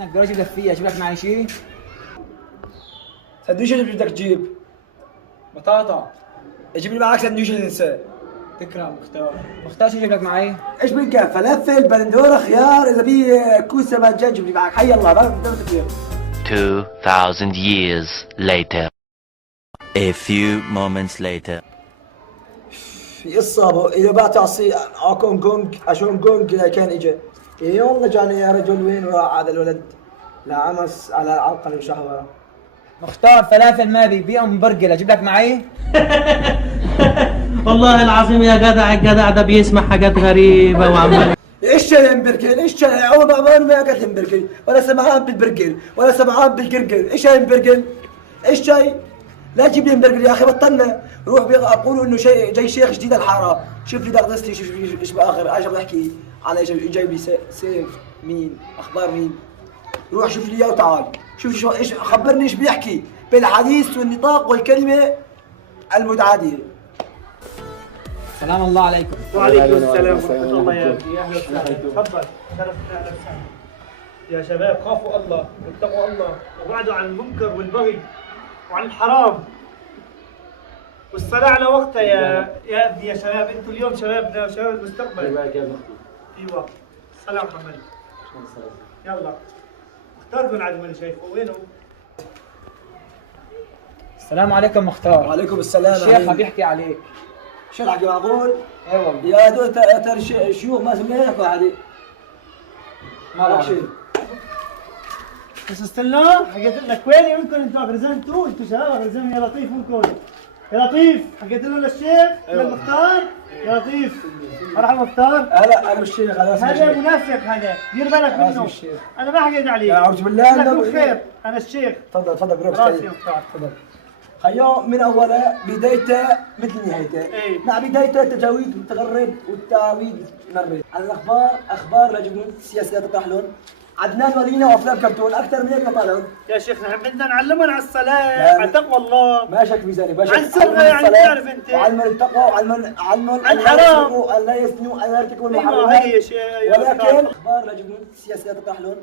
نقدر اجيب لك فيها، اجيب لك معي شيء؟ سندويشة اللي بدك تجيب؟ بطاطا. اجيب لي معك سندويشة تنسى. تكرم مختار. مختار شو اجيب لك معي؟ ايش بدك؟ فلافل، بندوره، خيار، اذا في كوسه باذنجان جيب لي معك. حي الله ما بدك كثير. 2,000 years later. A few moments later. في قصة إذا بعت عصي عكون كونج عشان كونج كان إجا. إيه والله جاني يا رجل وين راح هذا الولد؟ لا عمس على علقة المشهورة. مختار فلافل ما بي برجل، اجيب لك معي؟ والله العظيم يا جدع الجدع ده بيسمع حاجات غريبة وعمال ايش الامبرجل؟ ايش عمر ما قلت امبرجل ولا سمعان بالبرجل ولا سمعان بالقرقل. ايش الامبرجل؟ ايش شيء؟ لا تجيب لي امبرجل يا اخي بطلنا. روح اقولوا انه شيء جاي شيخ جديد الحاره. شوف لي دغدستي، شوف لي ايش باخر ايش بحكي على جايب لي سيف مين اخبار مين. روح شوف لي اياه وتعال شوف شو ايش خبرني ايش بيحكي بالحديث والنطاق والكلمه المتعاديه. سلام الله عليكم. وعليكم السلام ورحمة الله يا أخي. أهلا وسهلا. تفضل. شرفتنا. أهلا وسهلا. يا شباب خافوا الله واتقوا الله وابعدوا عن المنكر والبغي وعن الحرام والصلاة على وقتها يا ابني. يا شباب انتوا اليوم شبابنا وشباب المستقبل. ايوه. السلام محمد. يلا. اختار عاد من شايفه وينه؟ السلام عليكم مختار. وعليكم السلام. الشيخ عم يحكي عليك. شو الحكي معقول؟ اي والله. يا هدول ترى شيوخ ما سميناك عادي. ما بعرف شيء. بس استنى حكيت لك وين يمكن انتوا اغرزنتوا انتوا شباب اغرزن يا لطيف منكم. يا لطيف حكيت له للشيخ للمختار. يا لطيف مرحبا مختار. هلا انا مش شيخ هذا منافق هذا دير بالك منه. انا ما حكيت عليه. اعوذ بالله. لك بالخير انا الشيخ. تفضل تفضل بروح راسي يا مختار. تفضل. خيو من اولها بدايته مثل نهايته. ايه. مع بدايته التجاويد والتغرب والتعويض مرد. على الاخبار اخبار لجنون سياسات تطحلون. عدنان ولينا وافلام كرتون اكثر من هيك ما طالعون. يا شيخ نحن بدنا نعلمهم على الصلاه على تقوى الله. ما شك في ذلك باشا. عن سرقه يعني بتعرف انت. وعلم التقوى وعلم عن حرام. ان لا يزنوا ان لا يرتكبوا ايوه المحرمات. هي شيء. ولكن اخبار لجنون سياسات تطحلون.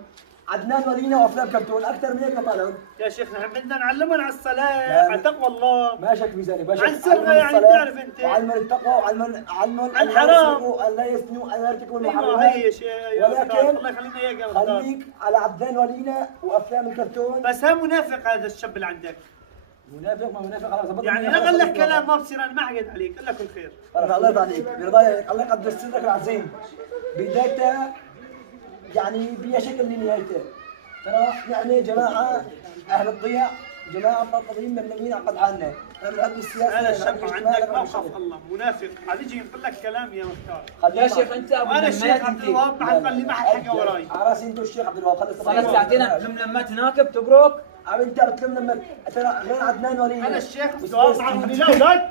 عدنان ولينا وافلام كرتون اكثر من هيك ما طالعون. يا شيخ نحن بدنا نعلمهم على الصلاه على تقوى الله. ما شك في ذلك باشا. عن سرقه يعني بتعرف انت. وعلم التقوى وعلم عن حرام. ان لا يزنوا ان لا يرتكبوا ايوه المحرمات. هي شيء. ولكن الله يخلينا اياك يا مختار. خليك على عدنان ولينا وافلام الكرتون. بس ها منافق هذا الشاب اللي عندك. منافق ما منافق خلاص ظبطنا. يعني لا قال لك كلام ما بصير انا ما حكيت عليك. قال لك الخير. الله يرضى عليك برضاك الله يقدر سرك العظيم. بدايته يعني بيها شكل لنهايته. ترى يعني جماعه اهل الضياع جماعه مطلوبين ممنوعين على قد حالنا. انا بحب السياسه. هذا الشاب عندك ما خاف الله منافق. حد يجي ينقل لك كلام يا مختار. يا شيخ انت ابو انا الشيخ ملمات عبد انت. الوهاب ما حد قال لي ما حد حكى وراي. على راسي انتوا الشيخ عبد الوهاب خلص. صار ساعتين ملمات هناك بتبرك. عم انت بتلم لما ترى غير عدنان ولينا. انا الشيخ عبد الوهاب عرفني لا ولاد.